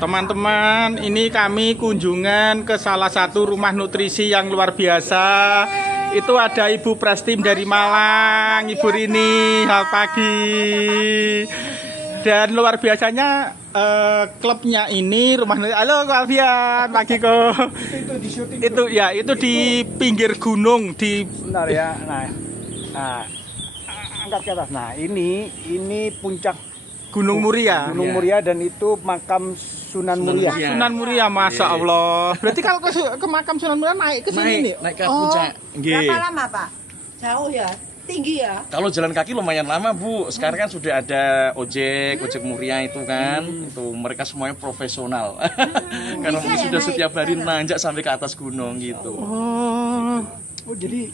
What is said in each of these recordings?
Teman-teman, ini kami kunjungan ke salah satu rumah nutrisi yang luar biasa. Itu ada Ibu Prestim dari Malang, Ibu Rini, selamat pagi. Dan luar biasanya klubnya ini rumah nutrisi. Halo Kak Alfian, pagi kok. Itu ya, itu di pinggir gunung di. Benar ya. Nah, angkat ke atas. Nah, ini puncak Gunung Muria. Gunung Muria dan itu makam Sunan Muria. Sunan Muria, Masya Allah. Berarti kalau ke makam Sunan Muria naik ke sini nih? Naik ke puncak. Berapa lama Pak? Jauh ya? Tinggi ya? Kalau jalan kaki lumayan lama Bu. Sekarang kan sudah ada ojek Muria itu kan. Itu mereka semuanya profesional. Karena Bisa ya sudah naik setiap hari sana? nanjak sampai ke atas gunung gitu. Oh, jadi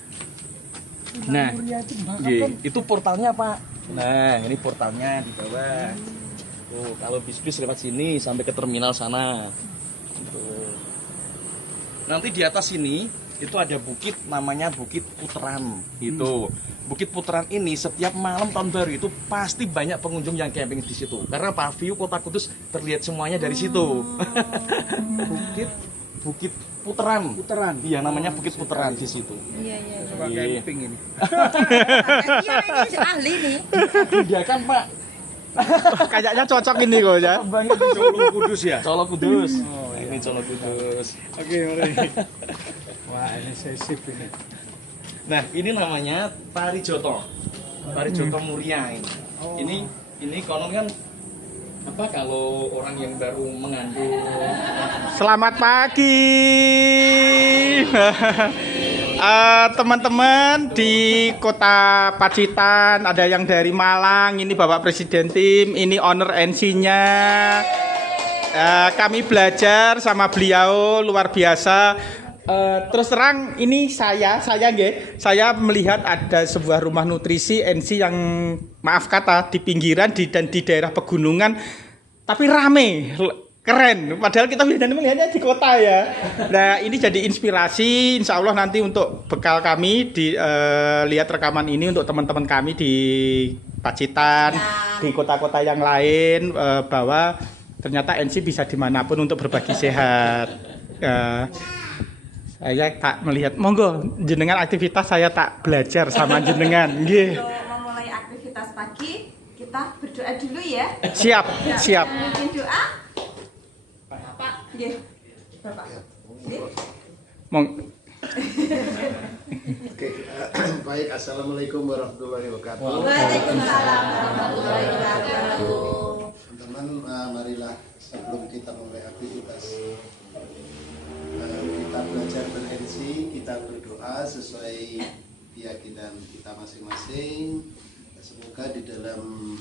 Nah, itu portalnya Pak. Nah, ini portalnya di bawah. Tuh, kalau bis-bis lewat sini sampai ke terminal sana. Tuh. Nanti di atas sini itu ada bukit namanya Bukit Puteran gitu. Bukit Puteran ini setiap malam tahun baru itu pasti banyak pengunjung yang camping di situ. Karena Pak view Kota Kudus terlihat semuanya dari situ. Bukit Puteran. Iya, namanya Bukit Puteran di situ. Iya. coba camping ini. Iya, ini ahli nih. Dia kan Pak Kayaknya cocok ini kok ya. banyak di Solo Kudus ya. Solo Kudus. Oh, ini Solo Kudus. Oke, mari. Wah, ini sesif ini. Nah, ini namanya Parijoto. Parijoto Muria ini. Ini konon kan apa kalau orang yang baru mengandung. Selamat pagi. Teman-teman di Kota Pacitan, ada yang dari Malang, ini Bapak Presiden tim, ini owner NC-nya. Kami belajar sama beliau luar biasa. Terus terang ini saya melihat ada sebuah rumah nutrisi NC yang maaf kata di pinggiran dan di daerah pegunungan, tapi rame. Keren, padahal kita biasanya melihatnya di kota ya. Nah, ini jadi inspirasi, insya Allah nanti untuk bekal kami di lihat rekaman ini untuk teman-teman kami di Pacitan, di kota-kota yang lain, bahwa ternyata NC bisa dimanapun untuk berbagi sehat. Saya tak melihat, monggo jenengan aktivitas saya tak belajar sama jenengan. Nggih. Untuk memulai aktivitas pagi, kita berdoa dulu ya. Siap. Mungkin doa. Pak, nggih. Bapak. Nggih. Oke, baik. Assalamualaikum warahmatullahi wabarakatuh. Waalaikumsalam warahmatullahi wabarakatuh. Teman-teman, marilah sebelum kita mulai aktivitas kita belajar ber-NC, kita berdoa sesuai keyakinan kita masing-masing. Semoga di dalam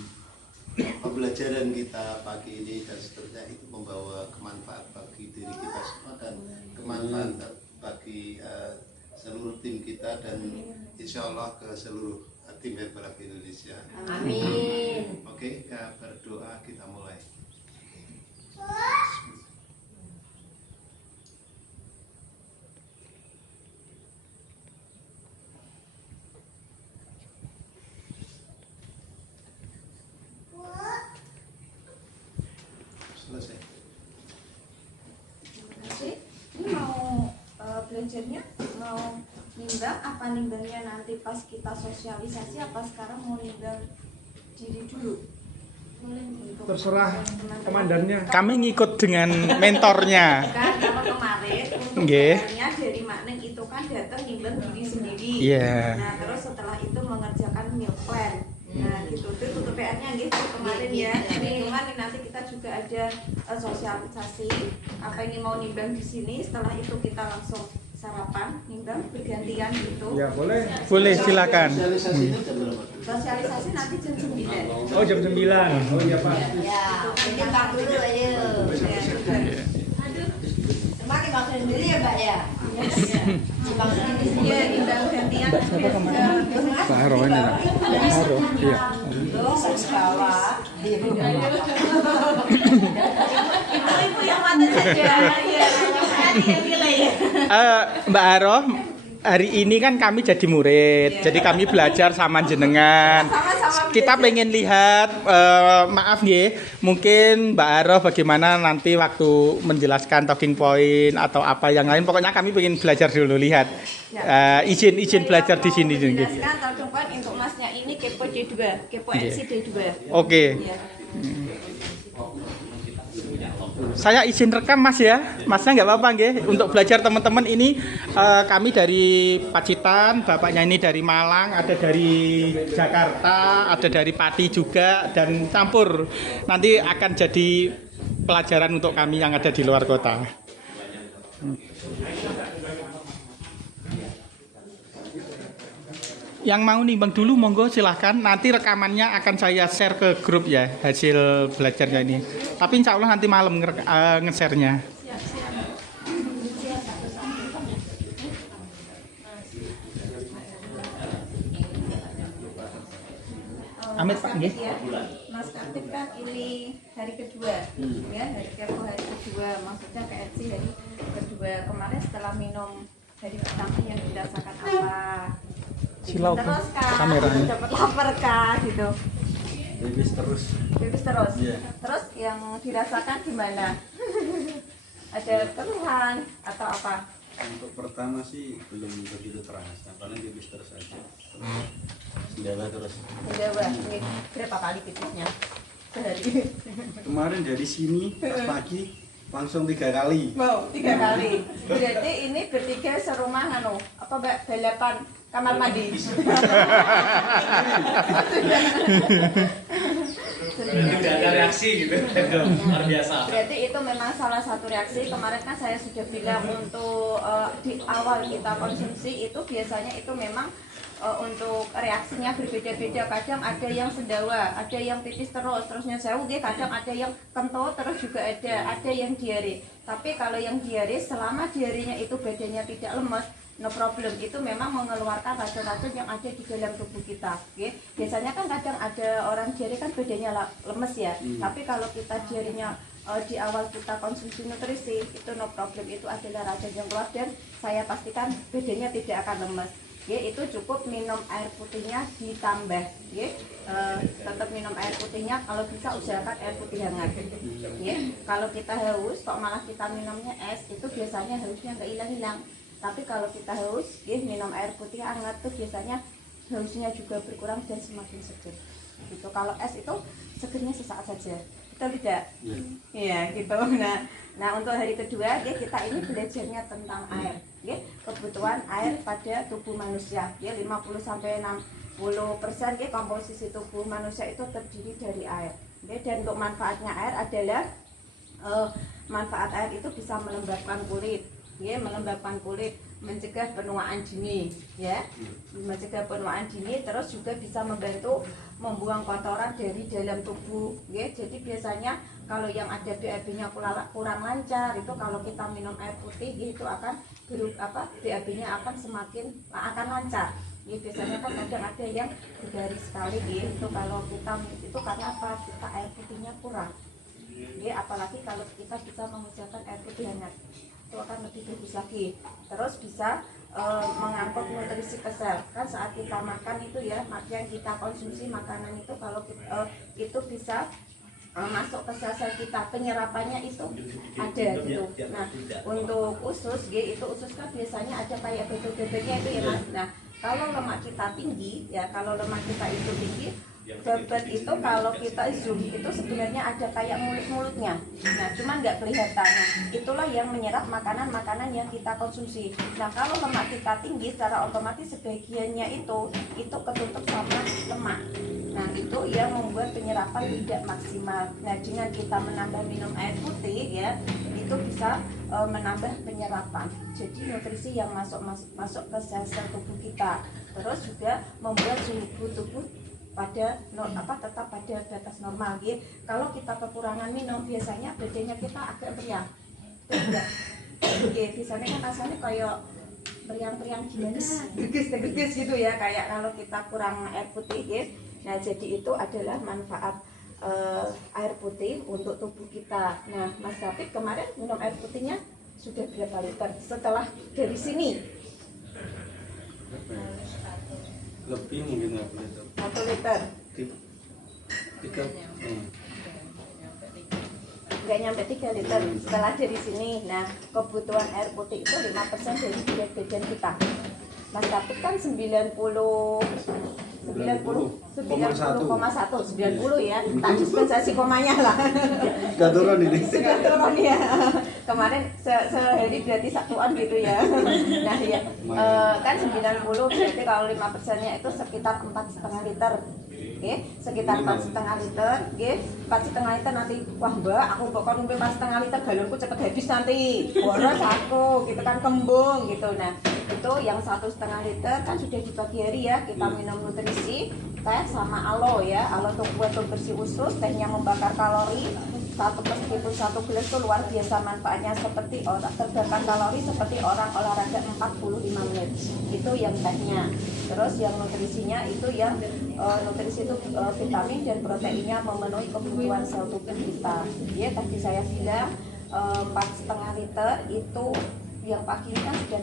pembelajaran kita pagi ini dan seterusnya itu membawa kemanfaat bagi diri kita semua dan kemanfaat bagi seluruh tim kita dan insya Allah ke seluruh tim Herbal Indonesia. Amin. Oke, berdoa kita mulai. Selesai. Ini mau belajarnya mau nimbang apa nimbangnya nanti pas kita sosialisasi apa sekarang mau nimbang diri dulu? Terserah komandannya. Kami ngikut dengan mentornya. Kan kalau kemarin untuk Nggih. PR-nya dari Makneng itu kan datang nimbang diri sendiri. Iya. Nah terus setelah itu mengerjakan meal plan. Nah gitu itu untuk PR-nya gitu kemarin ya. Lingkungan nanti kita juga ada sosialisasi apa ini mau nimbang di sini. Setelah itu kita langsung sarapan nimbang bergantian gitu. Ya, boleh. Boleh silakan. Sosialisasinya jam berapa? Sosialisasi nanti jam 9. Oh, jam 9. Oh iya, Pak. Ya, timbang dulu aja. Cuma timbang sendiri ya, Mbak ya. Timbang sendiri ya, timbang gantian. Pak Haro ini, Pak. Haro, iya. Terus bawah. Ibu-ibu yang mana saja. Iya, yang nilai ya. Mbak Haro, hari ini kan kami jadi murid, jadi kami belajar sama jenengan. Sama-sama Kita belajar. pengen lihat, maaf ya, mungkin Mbak Aro bagaimana nanti waktu menjelaskan talking point atau apa yang lain. Pokoknya kami pengen belajar dulu lihat. Izin belajar di sini. Menjelaskan talking point untuk masnya ini kepo D2, kepo NC D2. Oke. Iya. Saya izin rekam Mas ya, Masnya nggak apa-apa nggih. Untuk belajar teman-teman ini kami dari Pacitan, bapaknya ini dari Malang, ada dari Jakarta, ada dari Pati juga dan campur. Nanti akan jadi pelajaran untuk kami yang ada di luar kota. Yang mau nimbang dulu monggo silahkan. Nanti rekamannya akan saya share ke grup ya hasil belajarnya ini. Tapi insya Allah nanti malam nge-share-nya. Amit Pak nggih. Ya, Mas Kartip kan ini hari kedua, ya hari kedua, maksudnya KFC hari kedua. Kemarin setelah minum hari pertama yang dirasakan apa? Silau Terus kan kameranya. dapat lapar kan gitu. Bebas terus. Bebas terus. Iya. Terus yang dirasakan gimana? Ada keluhan atau apa? Untuk pertama sih belum begitu terasa, paling pipis terus aja. Sendawa terus. Jawa, ini berapa kali pipisnya sehari? Kemarin dari sini pas pagi langsung 3 kali. Wow, 3 kali. Berarti ini bertiga serumah anu, apa Mbak, balapan kamar mandi. Tidak ada reaksi gitu. Luar biasa. Berarti itu memang salah satu reaksi. Kemarin kan saya sudah bilang untuk di awal kita konsumsi itu biasanya itu memang untuk reaksinya berbeda-beda. Kadang ada yang sendawa, ada yang pipis terusnya sewu, kadang ada yang kentut terus juga ada yang diare. Tapi kalau yang diare, selama diarenya itu badannya tidak lemes, no problem, itu memang mengeluarkan racun-racun yang ada di dalam tubuh kita. Okay? Biasanya kan kadang ada orang diare kan badannya lemes ya, tapi kalau kita diarenya di awal kita konsumsi nutrisi, itu no problem, itu adalah racun yang keluar dan saya pastikan badannya tidak akan lemes. Ya, itu cukup minum air putihnya ditambah, ya. Tetap minum air putihnya, kalau bisa usahakan air putih hangat. Ya, kalau kita haus, kok malah kita minumnya es, itu biasanya hausnya nggak hilang-hilang. Tapi kalau kita haus, ya, minum air putih hangat tuh biasanya hausnya juga berkurang dan semakin seger. Gitu. Kalau es itu segernya sesaat saja, betul tidak? Iya, gitu. Nah untuk hari kedua, ya, kita ini belajarnya tentang air. Ya, kebutuhan air pada tubuh manusia, ya 50-60% ya, komposisi tubuh manusia itu terdiri dari air. Ya, dan untuk manfaatnya air adalah manfaat air itu bisa melembabkan kulit, ya, melembabkan kulit, mencegah penuaan dini, ya, mencegah penuaan dini, terus juga bisa membantu membuang kotoran dari dalam tubuh, ya. Jadi biasanya kalau yang ada BAB-nya kurang lancar, itu kalau kita minum air putih, ya, itu akan BAB-nya akan akan lancar. Ya, biasanya kan kadang ada yang 3 hari sekali, ya, itu kalau kita itu karena apa? Kita air putihnya kurang. Ya, apalagi kalau kita bisa mengusahakan air putih hangat, itu akan lebih bagus lagi. Terus bisa mengangkut nutrisi ke sel. Kan saat kita makan itu ya, yang kita konsumsi makanan itu kalau itu bisa masuk ke sel-sel kita, penyerapannya itu ada gitu. Nah, untuk usus, itu usus kan biasanya ada kayak bebek-bebeknya itu ya Mas. Nah, kalau lemak kita tinggi, ya kalau lemak kita itu tinggi, bebek itu kalau kita zoom itu sebenarnya ada kayak mulut-mulutnya. Nah, cuman nggak kelihatan. Nah, itulah yang menyerap makanan-makanan yang kita konsumsi. Nah, kalau lemak kita tinggi, secara otomatis sebagiannya itu ketutup sama lemak. Nah, itu yang membuat penyerapan tidak maksimal. Nah, dengan kita menambah minum air putih, ya, itu bisa menambah penyerapan. Jadi nutrisi yang masuk ke sel-sel tubuh kita. Terus juga membuat suhu tubuh tetap pada batas normal, ya. Kalau kita kekurangan minum, biasanya badannya kita agak meriang. Biasanya kan rasanya kayak meriang-meriang gimana, gerges gitu ya, kayak kalau kita kurang air putih, ya. Nah, jadi itu adalah manfaat air putih untuk tubuh kita. Nah, Mas David kemarin minum air putihnya sudah berapa liter setelah dari sini? Berapa ya? Lebih mungkin nggak boleh tahu. 1 liter. Tiga. Nggak nyampe 3 liter setelah dari sini. Nah, kebutuhan air putih itu 5% dari biaya jajan kita. Mas Kapit kan 90,1 ya. Tak dispensasi komanya lah. Sudah turun ini. Sudah turun ya. Kemarin sehari berarti satuan gitu ya. Nah ya, kan 90 berarti kalau 5%-nya itu sekitar 4,5 liter. Oke, sekitar 4,5 liter. Oke, 4,5 liter nanti. Wah mbak, aku pokoknya ngombe 4,5 liter galonku cepet habis nanti. Boros aku, gitu kan kembung gitu. Nah itu yang 1,5 liter kan sudah di pagi hari ya kita minum nutrisi, teh sama alo ya. Alo untuk buat bersih usus, tehnya membakar kalori. Meskipun 1 gelas itu luar biasa manfaatnya, seperti terbakar kalori seperti orang olahraga 45 menit. Itu yang tehnya. Terus yang nutrisinya itu yang nutrisi itu vitamin dan proteinnya memenuhi kebutuhan sel tubuh kita. Ya tadi saya bilang 4,5 liter itu yang pagi ini kan sudah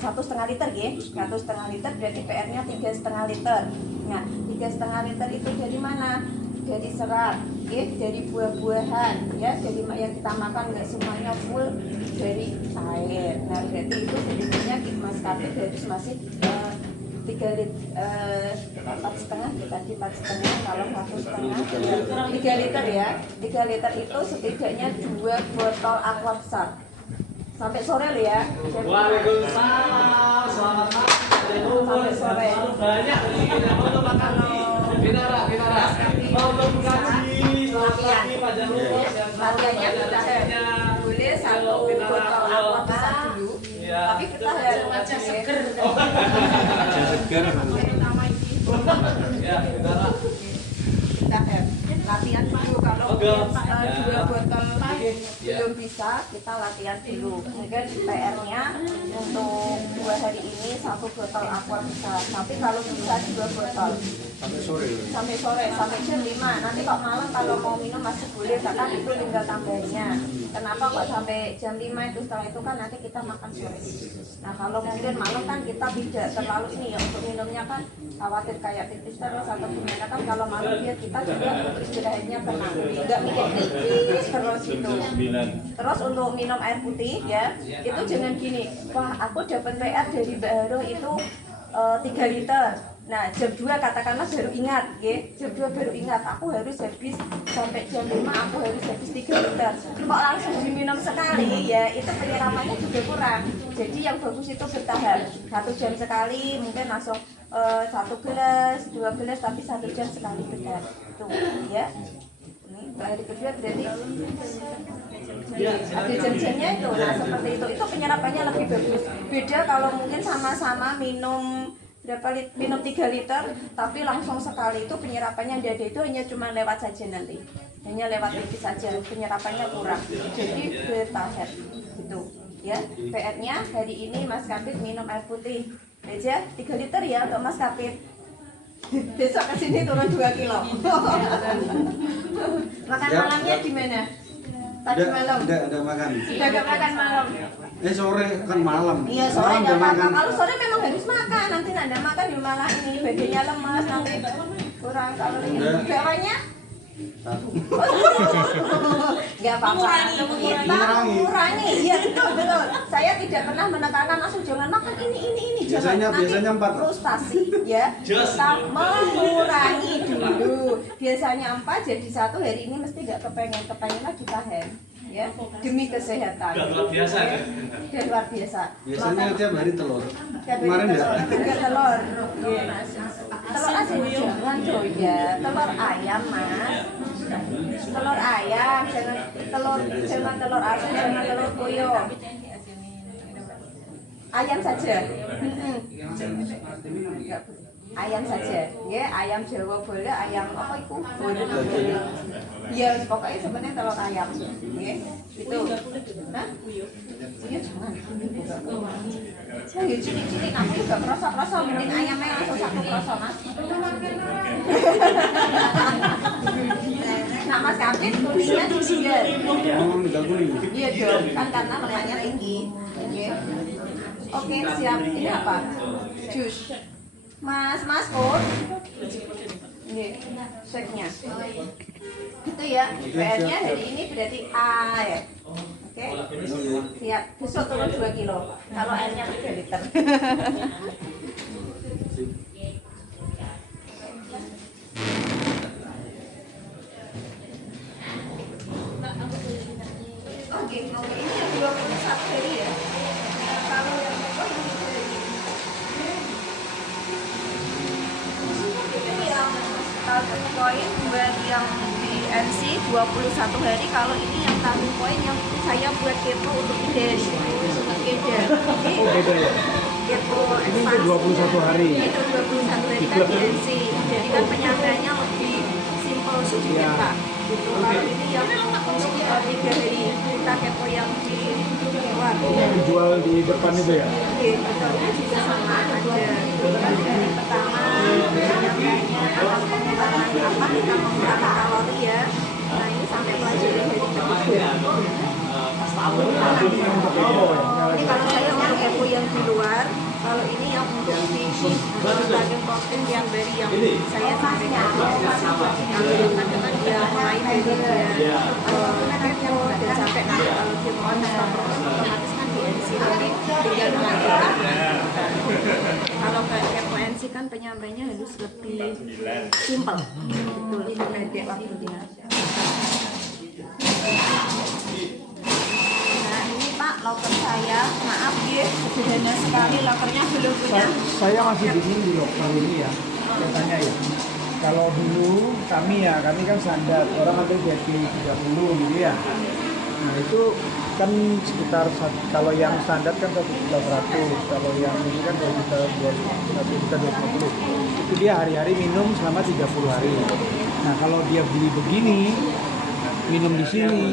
1,5 liter ya, 1,5 liter berarti PR-nya 3,5 liter. Nah 3,5 liter itu dari mana? Dari serat, ya, dari buah-buahan, ya, dari yang kita makan nggak semuanya full dari air. Nah berarti itu sedikitnya Mas Kapit harus masih 3 liter, 4,5 kita di 4,5 kalau 1,5 3 liter ya. 3 liter itu setidaknya 2 botol aqua besar. Sampai sore lo ya. Waalaikumsalam, selamat malam. Sampai sore. Banyak ini untuk makan nih. Binara. Mau ngaji, selamat pagi Pak Jarwo. Harganya kita boleh 1 botol aqua besar dulu. Tapi kita harus aja seger. Segar. Ya, Binara. Kita latihan dulu kalau 2 botol belum bisa, kita latihan dulu. Mungkin PR-nya untuk 2 hari ini 1 botol aqua besar. Tapi kalau bisa 2 botol Sampai sore. sampai jam 5. Nanti kok malam kalau mau minum masih boleh, karena itu tinggal tambahannya. Kenapa kok sampai jam 5 itu? Setelah itu kan nanti kita makan sore. Nah kalau mungkin malam kan kita tidak terlalu ini ya, untuk minumnya kan khawatir kayak tipis terus atau gimana kan, kalau malam biar kita juga istirahatnya tenang, nggak mikir tipis terus itu. Terus untuk minum air putih ya, itu jangan gini, wah aku dapat PR dari Mbak Haro itu 3 liter. Nah jam 2 katakanlah baru ingat ya, jam 2 baru ingat aku harus habis sampai jam 5 aku harus habis 3 liter. Kok langsung diminum sekali ya, itu penyerapannya juga kurang. Jadi yang bagus itu bertahap, 1 jam sekali, mungkin langsung 1 gelas, 2 gelas, tapi 1 jam sekali benar. Tuh ya. Ini hari kedua berarti ada jam-jamnya itu. Nah seperti itu penyerapannya lebih bagus. Beda kalau mungkin sama-sama minum minum 3 liter tapi langsung sekali, itu penyerapannya tidak ada, itu hanya cuma lewat saja nanti, hanya lewat tipis saja, penyerapannya kurang. Jadi bertahap gitu ya. PR-nya hari ini Mas Kapit minum air putih aja 3 liter ya untuk Mas Kapit. Besok kesini turun 2 kilo. Makan malamnya gimana? Tadi malam? Tidak makan. Sudah gak makan malam? Sore kan malam. Iya sore nggak apa-apa. Kalau sore memang harus makan. Nanti nanda makan di malah ini badannya lemas, nanti kurang kalori. Gawanya? Nggak apa-apa. Kita mengurangi. Iya betul. Saya tidak pernah menekankan langsung jangan makan ini. Biasanya 4. Frustasi ya. Kita mengurangi dulu. Biasanya 4 jadi 1 hari ini mesti nggak kepengen lagi tahan. Ya, demi kesehatan. Luar biasa ya. Dan luar biasa. Biasanya tiap hari telur. Kemarin Kemarin ya? Enggak telur. Telur asin jangan dong ya. Telur ayam mas. Telur ayam, jangan telur asin, jangan telur puyuh. Ayam saja. Ayam saja, ya ayam Jawa boleh, ayam apa itu? Boleh. Ya pokoknya sebenarnya telur ayam, ya itu. Hah? Iya jangan. Saya cilik-cilik, aku juga kerasa mending ayamnya langsung 1 kerasa mas. Nah Mas Kapit kuningnya juga. Enggak kuning. Iya dong, kan karena lemaknya tinggi. Oke, siap. Ini apa? Jus. Mas Pur. Ini shake-nya. Itu ya. PR-nya dari ini berarti A ya. Oke. Siap. Besok turun 2 kilo. Kalau airnya 3 liter. Oke, ini yang 21 hari ya. Kalau yang ini yang starting point buat yang di NC 21 hari. Kalau ini yang starting point yang saya buat kepo untuk ide beda. Oh beda ya. Kepo Ini untuk 21 hari. Itu 21 hari kan di NC. Jadi kan penyampaiannya lebih simpel sedikit Pak. Gitu. Kalau ini yang 3 hari kita kepo yang di luar. Yang jual di depan itu ya. Oke, betul. Juga sama ada kan dari pertama penyampaiannya pengurangan apa kita mengurangi kalori ya. Nah ini sampai pelajari hari ketiga. Ini kalau saya untuk kepo yang di luar, kalau ini yang untuk di bagian protein yang dari yang saya sampaikan kadang-kadang dia mulai dari kepo dan sampai nanti kalau dia mau otomatis kan di NC nanti tinggal melanjutkan. Kalau kepo NC kan penyampaiannya harus lebih simpel, betul, pendek waktunya. Pak, loker saya, maaf ya, sederhana sekali, lokernya belum punya. Saya masih bingung di loker ini ya. Katanya ya. Kalau dulu kami kan standar orang ambil jadi 30 gitu ya. Nah itu kan sekitar kalau yang standar kan 1.100, kalau yang ini kan 1.250. Itu dia hari-hari minum selama 30 hari. Nah kalau dia beli begini, minum di sini,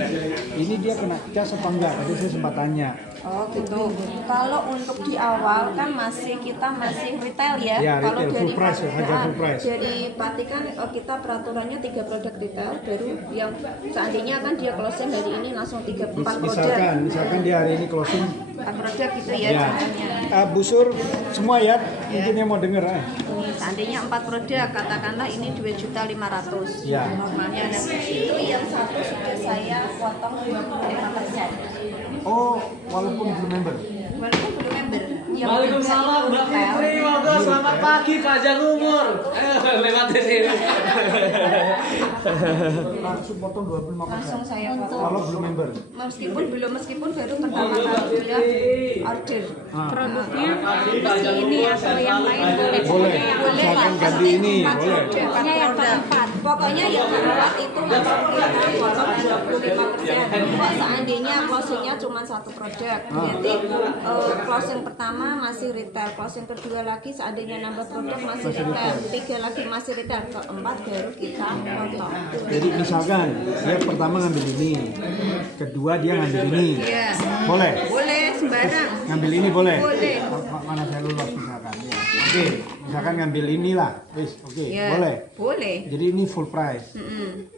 ini dia kena cas apa enggak? Tadi saya sempat tanya. Oh gitu. Kalau untuk di awal kan kita masih retail ya. Ya, Kalau retail, dari full price ya, harga full price. Dari Pati kan kita peraturannya 3 produk retail, baru yang seandainya kan dia closing hari ini langsung 4 produk. Misalkan dia hari ini closing 4 produk gitu ya, ya. contohnya. Bu Sur semua ya, mungkin yang mau denger Ini seandainya 4 produk, katakanlah ini 2.500.000. Ya. Normalnya nah, itu yang satu sudah saya potong 25%. Oh, walaupun belum member. Walaupun belum member. Waalaikumsalam Mbak Fitri, monggo selamat pagi Kajang Umur. Lewat di sini. Langsung potong 25%. Langsung saya potong. Kalau belum member. Meskipun baru pertama kali dia order. Produknya pasti ini atau yang lain boleh. Boleh. Boleh Misalkan ganti ini, boleh. Pokoknya yang keempat. Pokoknya yang keempat itu langsung kita potong 25%. Seandainya closingnya cuma 1 produk, berarti closing pertama masih retail, closing kedua lagi seandainya nambah produk masih retail, 3 lagi masih retail, keempat baru kita potong. Jadi misalkan dia pertama ngambil ini, kedua dia ngambil ini. Iya. Boleh. Boleh sembarang. Ngambil ini boleh. Boleh. Mana saya lulus misalkan. Ya. Oke, misalkan ngambil inilah. Wis, oke, Ya, boleh. Boleh. Jadi ini full price.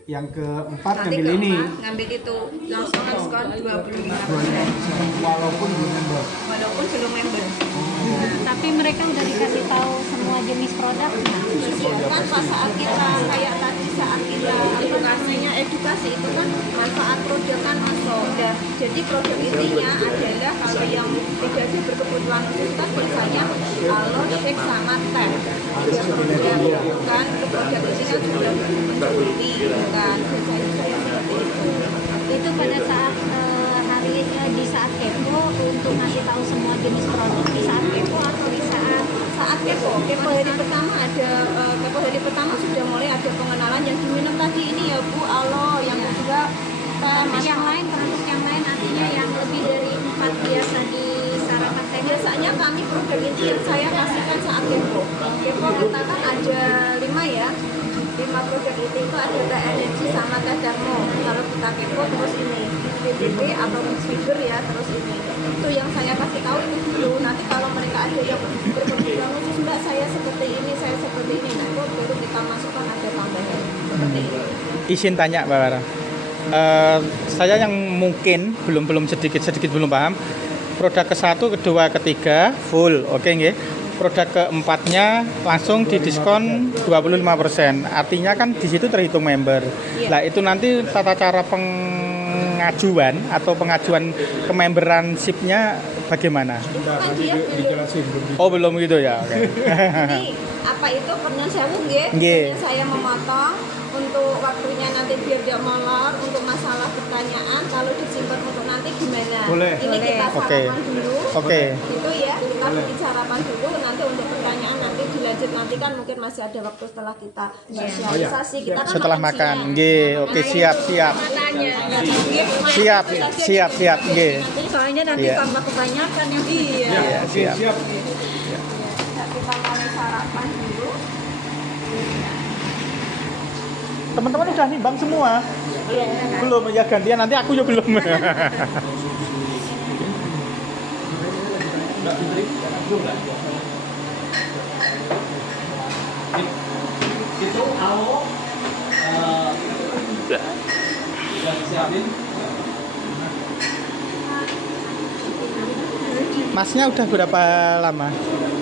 Yang keempat Nanti ngambil ini. ngambil itu langsung diskon 25%. Walaupun belum member. Walaupun belum member. Tapi mereka udah dikasih tahu semua jenis produk. Kan pas saat kita kayak tadi saat kita edukasi itu kan manfaat produk kan masuk. Nah, jadi produk intinya adalah kalau yang tidak ada berkebutuhan khusus kan biasanya kalau shake sama teh. Tiga produk kan produk ini kan sudah mendahului kan. Biasanya saya seperti itu. Itu pada saat di saat kepo untuk ngasih tahu semua jenis produk di saat kepo atau di saat kepo hari pertama ada kepo hari pertama sudah mulai ada pengenalan yang diminum tadi ini ya Bu alo yang kedua tapi yang lain produk yang lain artinya yang lebih dari 4 biasa disarankan biasanya kami produk ini yang saya kasihkan saat kepo katakan ada 5 ya 5 produk itu ada teh energi sama teh dermo. Kalau kita kepo terus ini BBB atau fiber ya terus ini itu yang saya kasih tahu itu dulu. Nanti kalau mereka ada yang berkebutuhan khusus mbak saya seperti ini saya seperti ini nah itu baru kita masukkan ada tambahan seperti ini. Izin tanya Mbak Wara. Saya yang mungkin belum sedikit belum paham. Produk ke-1, kedua, ketiga full. Oke nggih. Produk keempatnya langsung didiskon 25%. Artinya kan di situ terhitung member. Nah, itu nanti tata cara pengajuan atau pengajuan kememberanship-nya bagaimana? Kan dia belum. Oh, belum gitu ya. Oke. Ini apa itu pernah sewu nggih? Nggih. Pernah saya memotong untuk waktunya nanti biar dia molor untuk masalah pertanyaan kalau disimpan untuk nanti gimana? Boleh. Ini kita Oke. sarapan dulu. Oke. Gitu ya. Kita bikin sarapan dulu nanti untuk pertanyaan nanti dilanjut nanti kan mungkin masih ada waktu setelah kita sosialisasi. Kita kan Setelah makan. siang. Nggih, oke siap. Siap, nggih. Soalnya nanti Iya. tambah kebanyakan yang Iya. Iya, siap. Nah, kita mulai sarapan dulu. Teman-teman udah nimbang semua? Belum ya, gantian nanti aku ya belum. Itu alo udah siapin. Masnya udah berapa lama?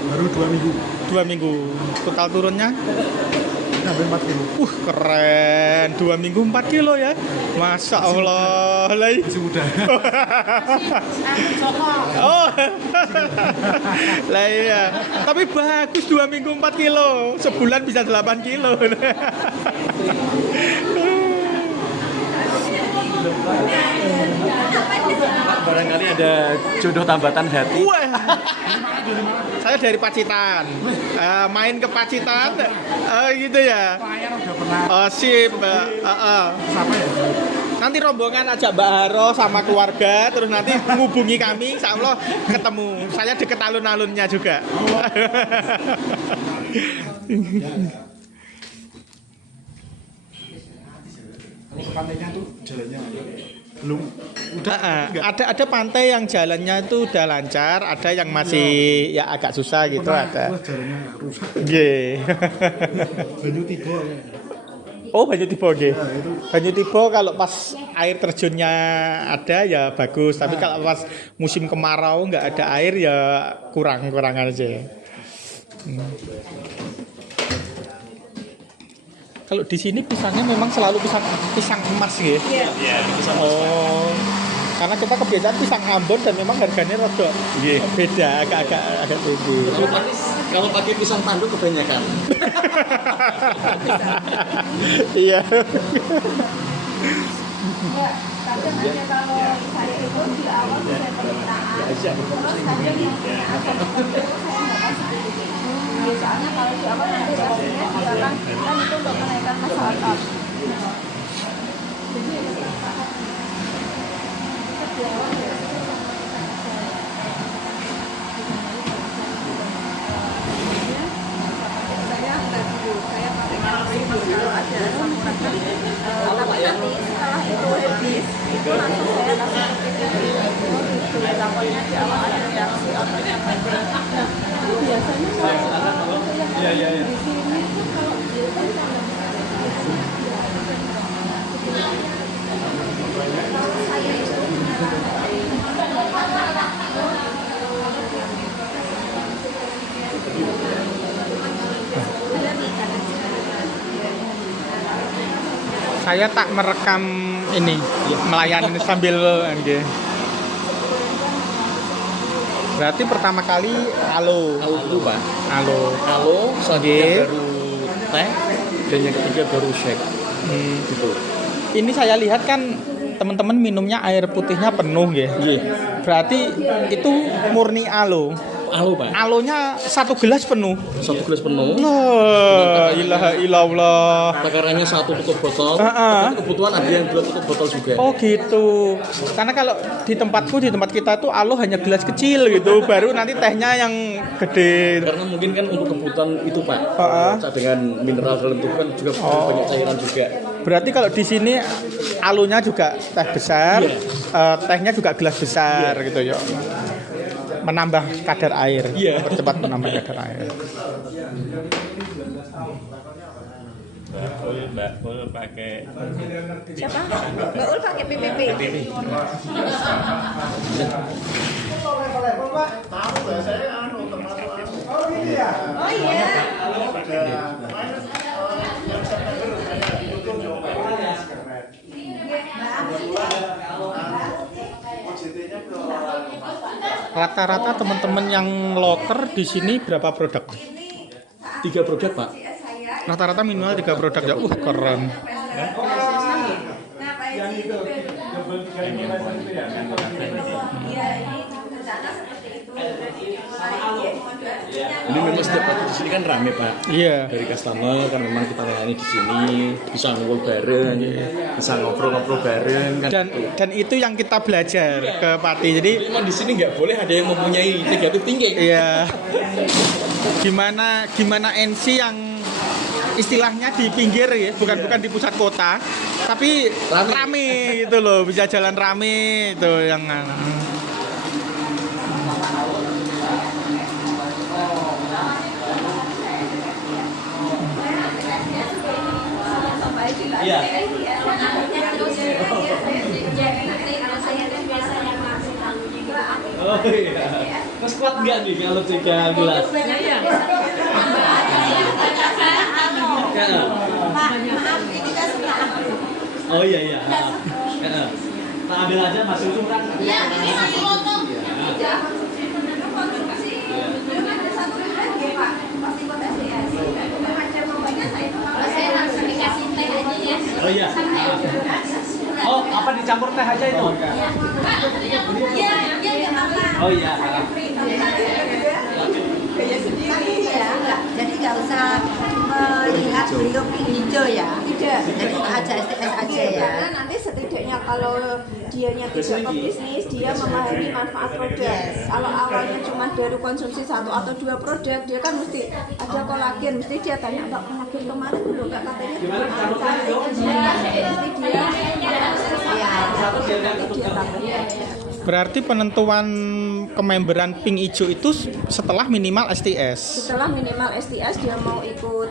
Baru 2 minggu. 2 minggu. Total turunnya? Sampai 4 kilo. Keren. 2 minggu 4 kilo ya. Masya Allah. Lah, Sudah. oh. Lah iya. Tapi bagus 2 minggu 4 kilo. Sebulan bisa 8 kilo. Pak, barangkali ada jodoh tambatan hati. Wah. Saya dari Pacitan. Main ke Pacitan. Gitu ya. Layar udah pernah. Oh, sip. Siapa ya? Nanti rombongan ajak Mbak Haro sama keluarga, terus nanti menghubungi kami, insya Allah ketemu. Saya deket alun-alunnya juga. Kalau ke pantainya tuh jalannya belum. Ada pantai yang jalannya itu udah lancar, ada yang masih ya agak susah gitu ada. Wah, jalannya rusak. Nggih. Banyu tiba. Oh, Banyu Tibo nggih. Nah, itu Banyu Tibo kalau pas air terjunnya ada ya bagus, tapi kalau pas musim kemarau nggak ada air ya kurang aja. Kalau di sini pisangnya memang selalu pisang emas ya. Iya, bisa Oh, karena kita kebiasaan pisang Ambon dan memang harganya rada beda, agak tinggi. Kalau pakai pisang tanduk kebanyakan. Iya. Enggak, kadang aja kalau saya itu di awal saya permintaan terus kadang ini saya nggak kasih. Biasanya kalau di awal nanti kasihnya dia kan itu untuk menaikkan masyarakat. Saya nggak dulu, saya pakai kalau ada asam urat tapi nanti setelah itu habis itu langsung saya kasih ke itu takutnya di awal ada reaksi otot yang pendek. Nah, biasanya kalau di sini tuh kalau dia kan kalau saya itu Saya tak merekam ini melayani sambil nggih. Berarti pertama kali alo. Halo dulu, Pak. Alo. Halo, Oke. selanjutnya baru teh dan yang ketiga baru shake. Gitu. Ini saya lihat kan teman-teman minumnya air putihnya penuh nggih. Berarti itu murni alo. Halo, Pak. Alonya 1 gelas penuh. 1 gelas penuh. La ilaha illallah. Takarannya 1 tutup botol. Heeh. Tapi kebutuhan ada yang 2 tutup botol juga. Oh gitu. Karena kalau di tempat kita tuh alo hanya gelas kecil gitu, baru nanti tehnya yang gede. Karena mungkin kan untuk kebutuhan itu, Pak. Heeh. Dengan mineral dalam tubuh kan juga banyak cairan juga. Berarti kalau di sini alonya juga teh besar, tehnya juga gelas besar gitu ya. Menambah kadar air, percepat menambah kadar air. Mbak Ul pakai Siapa? Mbak Ul pakai PPP. Oh gitu ya. Oh iya. Rata-rata teman-teman yang loker di sini berapa produk? 3 produk Pak. Rata-rata minimal 3 produk ya. Keren. Nah, Pak Haji itu Iya, ini rencana seperti itu. Ini memang setiap pagi di sini kan rame Pak. Iya. Dari customer kan memang kita layani di sini, bisa ngobrol bareng, bisa ngobrol-ngobrol bareng kan. Dan itu yang kita belajar ke Pati. Jadi Memang di sini nggak boleh ada yang mempunyai negatif thinking. iya. Gimana NC yang istilahnya di pinggir ya, bukan di pusat kota, tapi rame gitu loh, bisa jalan rame itu yang Iya. Oh iya. Mas kuat nggak nih kalau 3 gelas? Oh iya iya. Tak ambil aja Mas Yusuf kan? Iya, ini masih potong. Iya. Belum ada satu lagi, Pak. Pasti buat SDS. Macam obatnya saya. Kalau saya langsung dikasih teh aja ya. Oh iya. Oh, apa dicampur teh aja itu? Iya, iya, iya, Pak. Oh iya. Gaya sendiri. Tapi ini ya, jadi nggak usah melihat beliau pink hijau ya. Tidak. Jadi aja STS aja ya. Karena nanti setidaknya kalau dianya tidak ke bisnis, dia memahami manfaat produk. Kalau awalnya cuma dari konsumsi 1 atau 2 produk, dia kan mesti ada kolagen, mesti dia tanya, Mbak, kolagen kemarin dulu Mbak katanya cantik. Mesti dia nanti dia tambahkan. berarti penentuan kememberan pink hijau itu setelah minimal STS. Setelah minimal STS dia mau ikut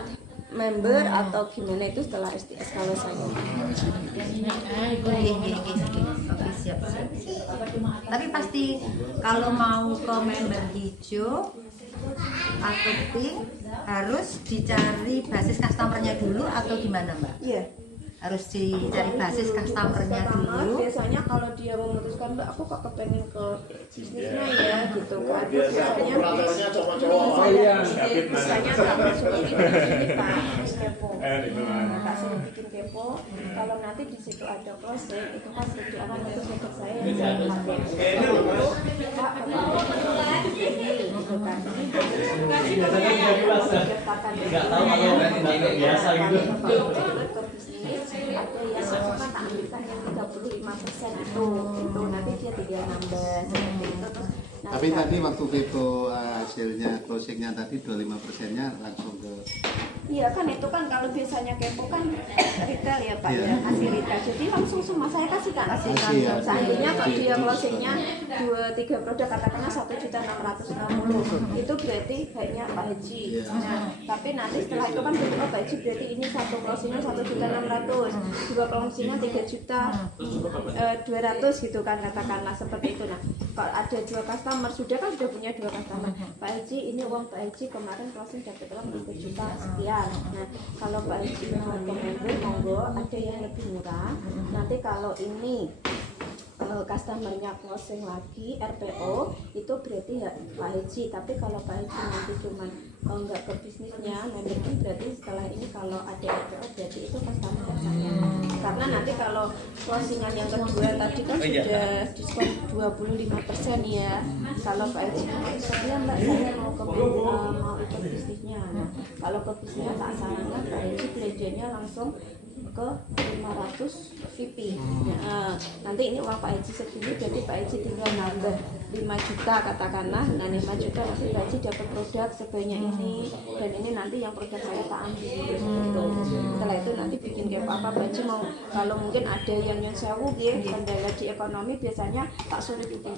member atau gimana itu setelah STS kalau saya. Oke, siap. Tapi pasti kalau mau ke member hijau atau pink harus dicari basis customernya dulu atau gimana Mbak? Iya. Harus dicari basis customernya Pertama, dulu. biasanya kalau dia memutuskan, Mbak, aku kok kepengen ke bisnisnya ya gitu kan. Biasanya misalnya tak suruh bikin Pak, terus kepo. Tak suruh bikin kepo. Kalau nanti di situ ada closing, itu kan jadi akan itu untuk saya yang saya pakai. Lalu, Pak, gitu kan. Biasanya 3 gelas ya. Nggak tahu kalau nggak biasa gitu. Atau yang aku kan tak ambilkan yang 35% itu nanti dia tinggal nambah seperti itu terus. Tapi tadi waktu veto hasilnya closingnya tadi 25%-nya langsung ke. Iya kan itu kan kalau biasanya kepo kan retail ya Pak Iya. ya, kasih retail. Jadi langsung semua saya kasihkan. Kasih. Seandainya kalau dia closingnya 2-3 produk katakanlah 1.660.000 itu berarti baiknya Pak Haji. Iya. Nah, tapi nanti setelah itu kan berarti Pak Haji berarti ini satu closingnya 1.600.000, 2 closingnya 3.200.000 gitu kan katakanlah seperti itu. Nah kalau ada 2 customer sudah punya 2 customer. Pak Haji ini uang Pak Haji kemarin closing dapat uang 1 juta sekian. Nah kalau Pak Haji mau ke member monggo ada yang lebih murah. Nanti kalau ini customernya closing lagi RPO itu berarti ya Pak Haji. Tapi kalau Pak Haji nanti cuman nggak ke bisnisnya membernya berarti setelah ini kalau ada RPO berarti itu customer nggak saya. Karena nanti kalau closingan yang kedua tadi kan sudah diskon 25% ya. Kalau Pak Haji saya Mbak saya mau ke mau ikut bisnisnya. Nah, kalau ke bisnisnya tak sarankan Pak Haji belanjanya langsung ke 500 VP. Nah, nanti ini uang Pak Haji segini, jadi Pak Haji tinggal nambah 5 juta katakanlah. Nah 5 juta nanti Pak Haji dapat produk sebanyak ini dan ini nanti yang produk saya tak ambil. Setelah itu nanti bikin kayak apa Pak Haji mau kalau mungkin ada yang nyewa gitu kendala di ekonomi biasanya tak suruh bikin